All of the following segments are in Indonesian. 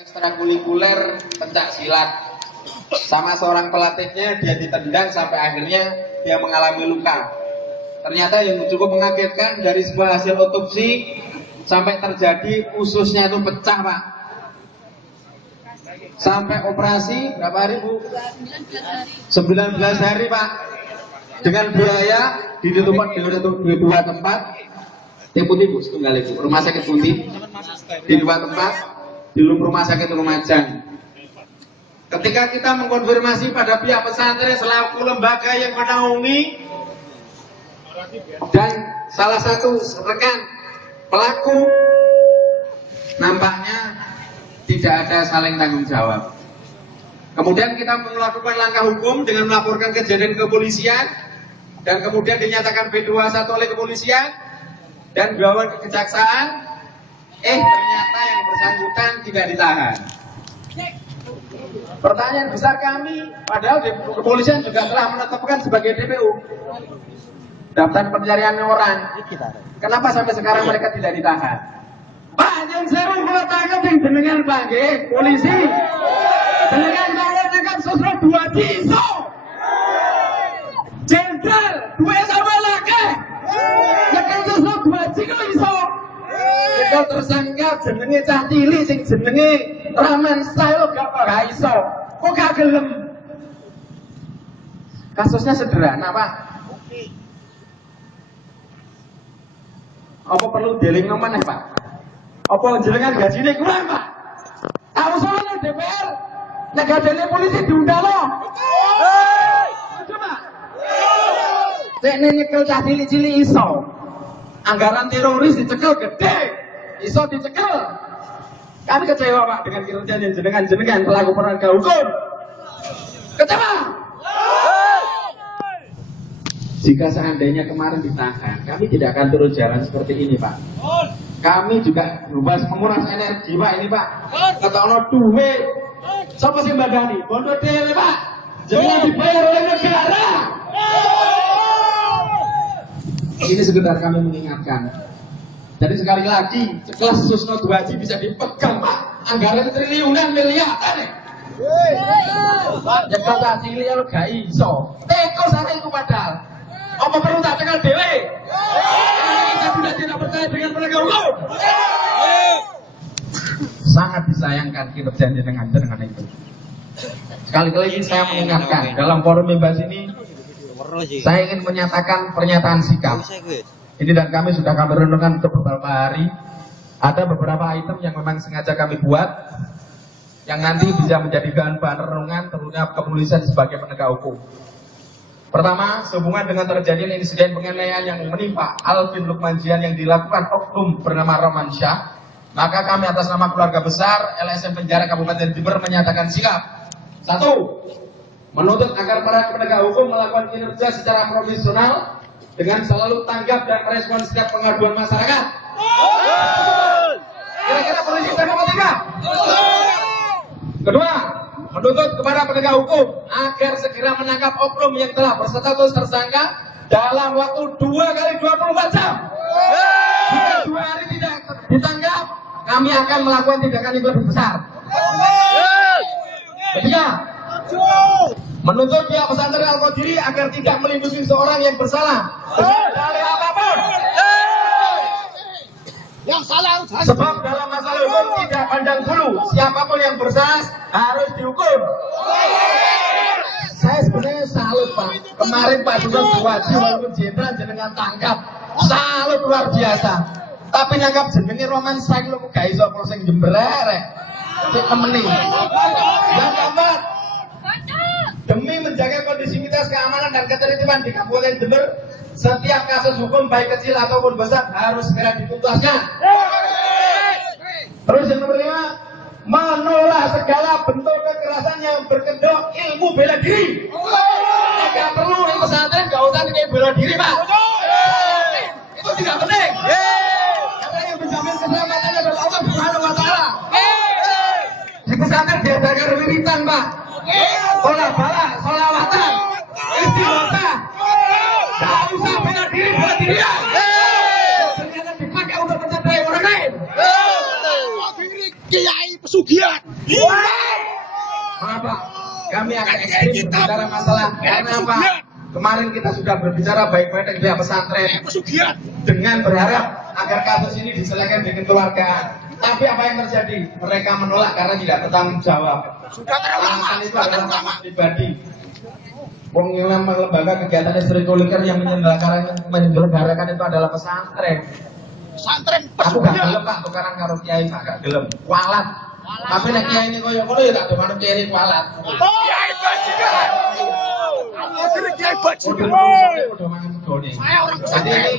ekstrakurikuler pencak silat. Sama seorang pelatihnya dia ditendang sampai akhirnya dia mengalami luka. Ternyata yang cukup mengagetkan dari sebuah hasil otopsi sampai terjadi ususnya itu pecah, Pak. Sampai operasi berapa hari, Bu? 19 hari, Pak. Dengan biaya di dua tempat. Putih, Bu, setunggal Ibu. Rumah sakit Putih. Di dua tempat, di rumah sakit Lumajang. Ketika kita mengkonfirmasi pada pihak pesantren selaku lembaga yang menaungi dan salah satu rekan pelaku, nampaknya tidak ada saling tanggung jawab. Kemudian kita melakukan langkah hukum dengan melaporkan kejadian ke kepolisian dan kemudian dinyatakan B21 oleh kepolisian dan dibawa ke kejaksaan. Ternyata yang bersangkutan tidak ditahan. Pertanyaan besar kami, padahal di kepolisian juga telah menetapkan sebagai DPO, daftar pencarian orang. Kenapa sampai sekarang mereka tidak ditahan? Pak, yang seru kalau tangkap yang jenengan panggil polisi, jenengan panggil tangkap sosro 2 jiso, jenderal 2 sama lagi, yang sosro 2 jiso. Kita tersangka jenenge cah cilik sing jenenge Rahman Style gak iso. Kok gak gelem? Kasusnya sederhana, Pak. Apa perlu deling meneh, Pak? Apa jenengan gajine kurang, Pak? Tahu soalnya DPR nek gajine polisi diundang loh. Coba. Nek nyekel cah cilik-cilik iso. Anggaran teroris dicekel gede, iso dicekel. Kami kecewa, Pak, dengan kinerja jenengan pelaku penegak hukum. Kecewa. Jika seandainya kemarin ditahan, kami tidak akan turun jalan seperti ini, Pak. Kami juga berubah menguras energi, Pak, ini, Pak. Ketono duwe. Sapa sing mbadani? Bondo dhewe, Pak. Jangan dibayar oleh negara. Ini sekedar kami mengingatkan. Jadi sekali lagi, kelas Susno 2G bisa dipegang, Pak. Anggaran triliunan miliaran ya. Ya kalau cilik ya lo gak iso. Teko sana itu padahal. Apa perlu tak tekan dewe? Kita sudah tidak percaya dengan penegak hukum. Sangat disayangkan kinerja dengan itu. Sekali lagi saya mengingatkan dalam forum membahas ini. Saya ingin menyatakan pernyataan sikap. Ini dan kami sudah renungkan untuk beberapa hari. Ada beberapa item yang memang sengaja kami buat, yang nanti bisa menjadi bahan renungan terutama kepolisian sebagai penegak hukum. Pertama, sehubungan dengan terjadinya insiden penganiayaan yang menimpa Alvin Lukmanjian yang dilakukan oknum bernama Roman Syah, maka kami atas nama keluarga besar LSM Penjara Kabupaten Jember menyatakan sikap. 1. Menuntut agar para penegak hukum melakukan kinerja secara profesional dengan selalu tanggap dan merespon setiap pengaduan masyarakat. Kira-kira polisi sama apa tidak? Kedua, menuntut kepada penegak hukum agar segera menangkap oknum yang telah berstatus tersangka dalam waktu 2 kali 24 jam. Jika 2 hari tidak ditangkap, kami akan melakukan tindakan yang lebih besar. Ketiga, menuntut pihak pesantren Al-Qadiri agar tidak melindungi seorang yang bersalah dengan dalih apapun. Yang salah sebab dalam masalah hukum tidak pandang bulu, siapapun yang bersalah harus dihukum. Saya sebenarnya salut, Pak. Kemarin Pak Dudung 2G walaupun jenderal jenengan tangkap, salut luar biasa. Tapi nangkap jenenge Roman Saing lu gak iso proses Jember rek. Cek temeni. Yang keempat, demi menjaga kondisivitas keamanan dan ketertiban di Kabupaten Jember, setiap kasus hukum baik kecil ataupun besar harus segera dituntaskan. Terus yang nomor 5, menolak segala bentuk kekerasan yang berkedok ilmu bela diri. Tidak perlu di pesantren, gak usah nih bela diri, Pak. Itu tidak penting. Karena yang menjamin keselamatan adalah Allah Subhanahu wa Ta'ala. Di pesantren diadakan wiritan, Pak. Sholat bala, sholawatan, istighotsah. Gak usah bela diri buat dirian. Ternyata dipakai untuk mencederai orang lain. Kiai pesugihan. Maaf Pak, kami akan ekstrim berbicara masalah karena apa? Kemarin kita sudah berbicara baik-baik dengan pihak pesantren dengan berharap agar kasus ini diselesaikan dengan keluarga. Tapi apa yang terjadi? Mereka menolak karena tidak bertanggung jawab. Sudah terlalu lama. Itu adalah alasan pribadi. Wong yang lembaga kegiatan ekstrakurikuler yang menyelenggarakan itu adalah pesantren. Pesantren Aku gak gelem Pak tukaran karo kiai Pak, gak gelem. Kualat. Tapi nek kiai ini koyo ngono ya tak domane kiai kualat. Kiai bajingan. Kiai bajingan. Saya orang Jadi ini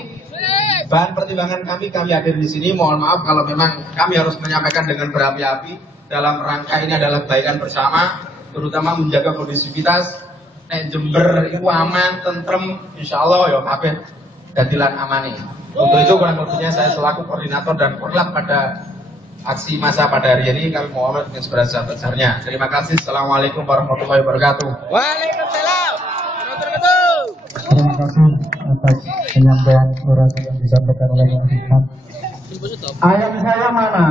bahan pertimbangan kami hadir di sini. Mohon maaf kalau memang kami harus menyampaikan dengan berapi-api dalam rangka ini adalah kebaikan bersama, terutama menjaga kondisivitas. Nek Jember itu aman, tentrem, insyaallah ya kabeh dadilan amane. Untuk itu kurang lebihnya saya selaku koordinator dan korlap pada aksi massa pada hari ini kami mohon dengan sebesar-besarnya. Terima kasih. Assalamualaikum warahmatullahi wabarakatuh. Waalaikumsalam. Terima kasih atas penyampaian surat yang disampaikan oleh Pak Hikmat. Ayam saya mana?